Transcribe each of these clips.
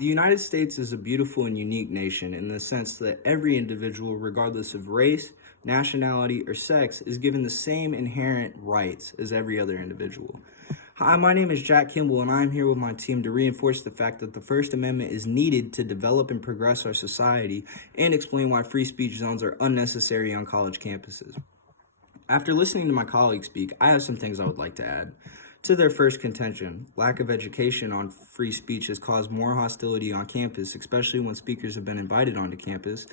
The United States is a beautiful and unique nation in the sense that every individual, regardless of race, nationality, or sex, is given the same inherent rights as every other individual. Hi, my name is Jack Kimble, and I'm here with my team to reinforce the fact that the First Amendment is needed to develop and progress our society and explain why free speech zones are unnecessary on college campuses. After listening to my colleagues speak, I have some things I would like to add. To their first contention, lack of education on free speech has caused more hostility on campus, especially when speakers have been invited onto campus.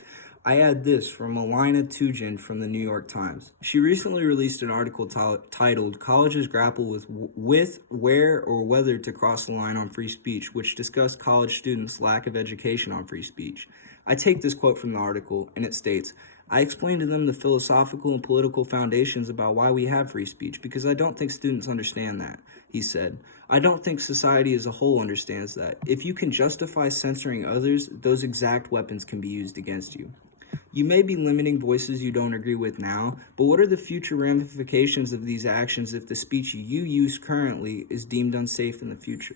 I add this from Lain from the New York Times. She recently released an article titled "Colleges Grapple with Where or Whether to Cross the Line on Free Speech," which discussed college students' lack of education on free speech. I take this quote from the article, and it states, "I explained to them the philosophical and political foundations about why we have free speech because I don't think students understand that," he said. "I don't think society as a whole understands that. If you can justify censoring others, those exact weapons can be used against you. You may be limiting voices you don't agree with now, but what are the future ramifications of these actions if the speech you use currently is deemed unsafe in the future?"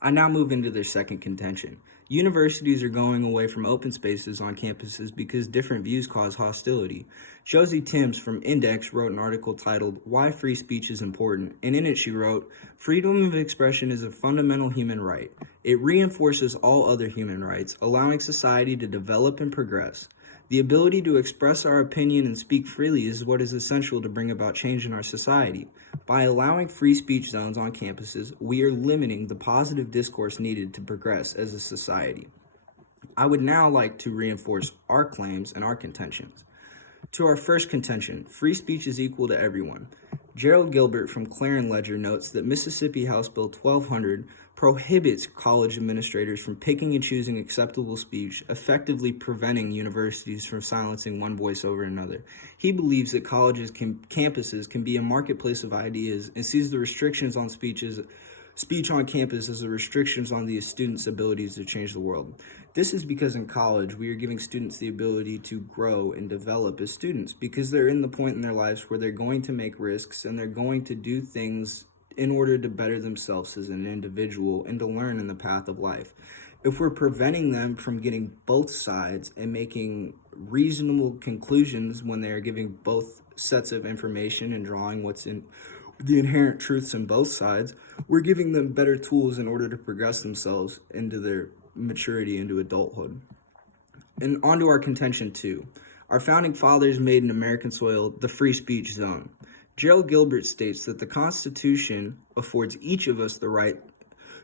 I now move into their second contention. Universities are going away from open spaces on campuses because different views cause hostility. Josie Timms from Index wrote an article titled "Why Free Speech is Important," and in it she wrote, "Freedom of expression is a fundamental human right. It reinforces all other human rights, allowing society to develop and progress. The ability to express our opinion and speak freely is what is essential to bring about change in our society. By allowing free speech zones on campuses, we are limiting the positive discourse needed to progress as a society." I would now like to reinforce our claims and our contentions. To our first contention, free speech is equal to everyone. Gerald Gilbert from Clarion Ledger notes that Mississippi House Bill 1200 prohibits college administrators from picking and choosing acceptable speech, effectively preventing universities from silencing one voice over another. He believes that campuses can be a marketplace of ideas and sees the restrictions on speech on campus as the restrictions on the students' abilities to change the world. This is because in college, we are giving students the ability to grow and develop as students because they're in the point in their lives where they're going to make risks and they're going to do things in order to better themselves as an individual and to learn in the path of life. If we're preventing them from getting both sides and making reasonable conclusions when they are giving both sets of information and drawing what's in the inherent truths in both sides, we're giving them better tools in order to progress themselves into their maturity, into adulthood. And on to our contention two. Our founding fathers made in American soil the free speech zone. Gerald Gilbert states that the Constitution affords each of us the right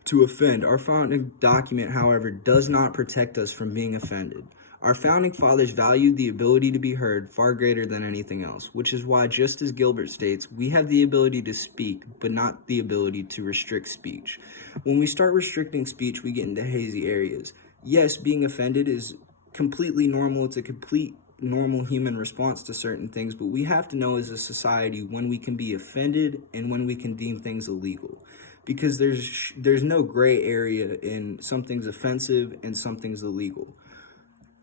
to offend. Our founding document, however, does not protect us from being offended. Our founding fathers valued the ability to be heard far greater than anything else, which is why, just as Gilbert states, we have the ability to speak, but not the ability to restrict speech. When we start restricting speech, we get into hazy areas. Yes, being offended is completely normal. It's a complete normal human response to certain things, but we have to know as a society when we can be offended and when we can deem things illegal. Because there's no gray area in something's offensive and something's illegal.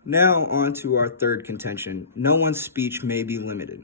Now on to our third contention. No one's speech may be limited.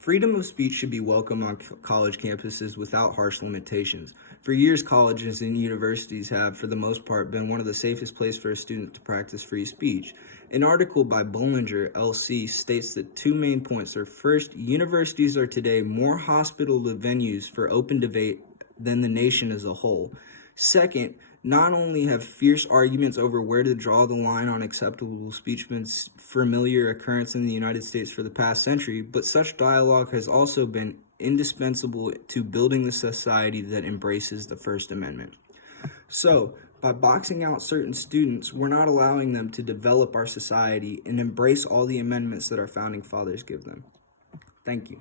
Freedom of speech should be welcome on college campuses without harsh limitations. For years, colleges and universities have, for the most part, been one of the safest places for a student to practice free speech. An article by Bollinger, LC, states that two main points are: first, universities are today more hospitable venues for open debate than the nation as a whole. Second, not only have fierce arguments over where to draw the line on acceptable speech been familiar occurrence in the United States for the past century, but such dialogue has also been indispensable to building the society that embraces the First Amendment. So, by boxing out certain students, we're not allowing them to develop our society and embrace all the amendments that our founding fathers give them. Thank you.